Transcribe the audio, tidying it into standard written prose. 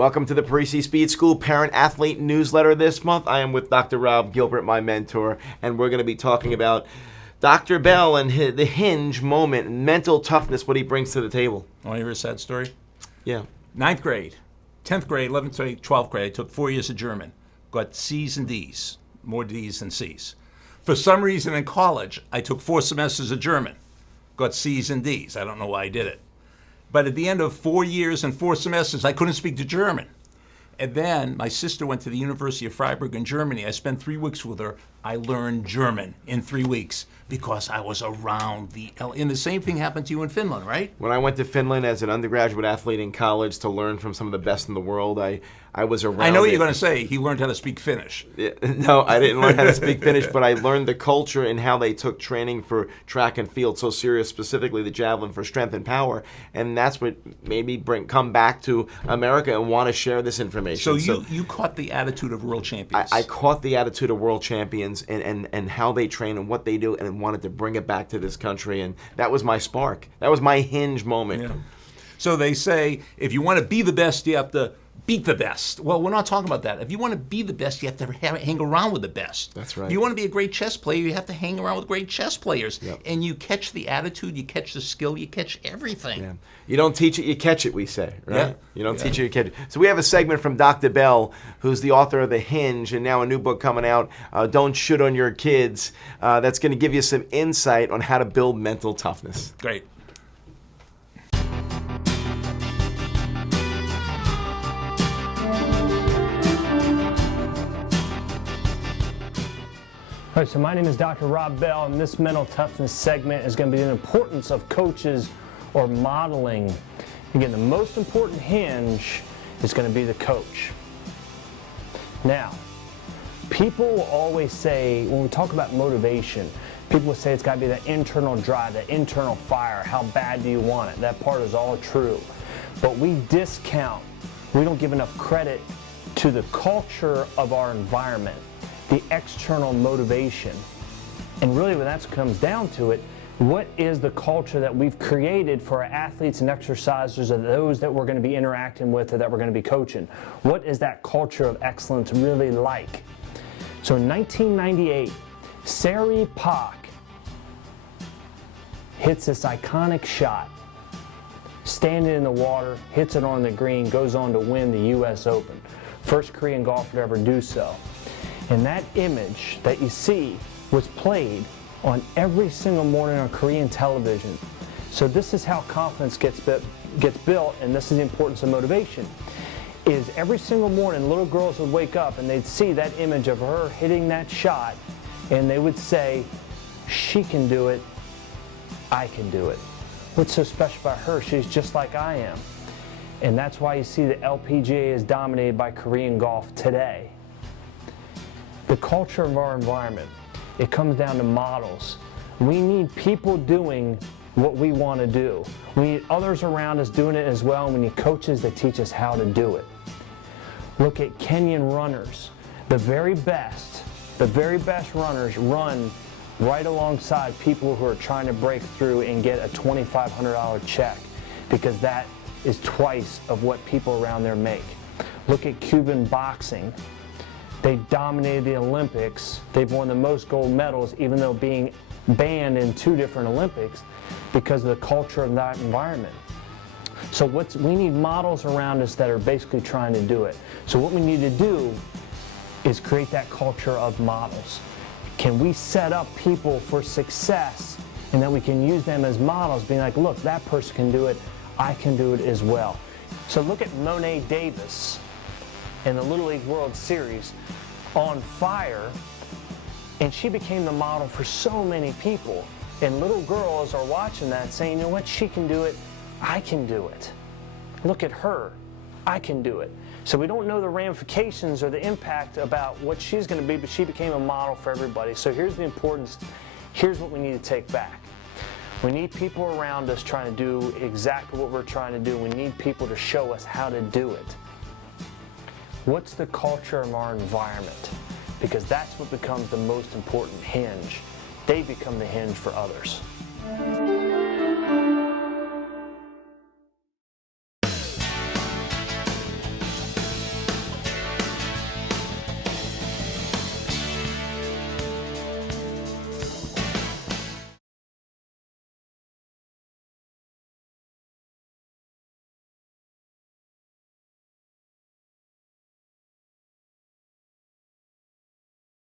Welcome to the Parisi Speed School Parent Athlete Newsletter this month. I am with Dr. Rob Gilbert, my mentor, and we're going to be talking about Dr. Bell and the hinge moment, mental toughness, what he brings to the table. Want to hear a sad story? Yeah. 9th grade, 10th grade, 11th grade, 12th grade, I took 4 years of German. Got C's and D's, more D's than C's. For some reason in college, I took 4 semesters of German. Got C's and D's. I don't know why I did it. But at the end of 4 years and 4 semesters, I couldn't speak to German. And then my sister went to the University of Freiburg in Germany. I spent 3 weeks with her. I learned German in 3 weeks because I was around and the same thing happened to you in Finland, right? When I went to Finland as an undergraduate athlete in college to learn from some of the best in the world, I was around. I know what you're going to say. He learned how to speak Finnish. No, I didn't learn how to speak Finnish, but I learned the culture and how they took training for track and field so serious, specifically the javelin for strength and power. And that's what made me come back to America and want to share this information. So you caught the attitude of world champions. I caught the attitude of world champions and how they train and what they do, and wanted to bring it back to this country. And that was my spark. That was my hinge moment. Yeah. So they say if you want to be the best, you have to beat the best. Well, we're not talking about that. If you want to be the best, you have to hang around with the best. That's right. If you want to be a great chess player, you have to hang around with great chess players. Yep. And you catch the attitude, you catch the skill, you catch everything. Yeah. You don't teach it, you catch it, we say, right? Yeah. You don't teach it, you catch it. So we have a segment from Dr. Bell, who's the author of The Hinge, and now a new book coming out, Don't Shoot on Your Kids, that's going to give you some insight on how to build mental toughness. Great. All right, so my name is Dr. Rob Bell, and this mental toughness segment is going to be the importance of coaches or modeling. Again, the most important hinge is going to be the coach. Now, people will always say, when we talk about motivation, people will say it's got to be that internal drive, that internal fire. How bad do you want it? That part is all true. But we discount, we don't give enough credit to the culture of our environment, the external motivation. And really when that comes down to it, what is the culture that we've created for our athletes and exercisers, or those that we're going to be interacting with or that we're going to be coaching? What is that culture of excellence really like? So in 1998, Sari Pak hits this iconic shot, standing in the water, hits it on the green, goes on to win the US Open. First Korean golfer to ever do so. And that image that you see was played on every single morning on Korean television. So this is how confidence gets built, and this is the importance of motivation. Is every single morning little girls would wake up and they'd see that image of her hitting that shot, and they would say, she can do it, I can do it. What's so special about her? She's just like I am. And that's why you see the LPGA is dominated by Korean golf today. The culture of our environment, it comes down to models. We need people doing what we want to do. We need others around us doing it as well, and we need coaches that teach us how to do it. Look at Kenyan runners. The very best runners run right alongside people who are trying to break through and get a $2,500 check, because that is twice of what people around there make. Look at Cuban boxing. They've dominated the Olympics. They've won the most gold medals, even though being banned in 2 different Olympics, because of the culture of that environment. So we need models around us that are basically trying to do it. So what we need to do is create that culture of models. Can we set up people for success, and that we can use them as models, being like, look, that person can do it, I can do it as well. So look at Monet Davis in the Little League World Series, on fire, and she became the model for so many people. And little girls are watching that saying, you know what, she can do it, I can do it. Look at her, I can do it. So we don't know the ramifications or the impact about what she's going to be, but she became a model for everybody. So here's the importance, here's what we need to take back. We need people around us trying to do exactly what we're trying to do. We need people to show us how to do it. What's the culture of our environment? Because that's what becomes the most important hinge. They become the hinge for others.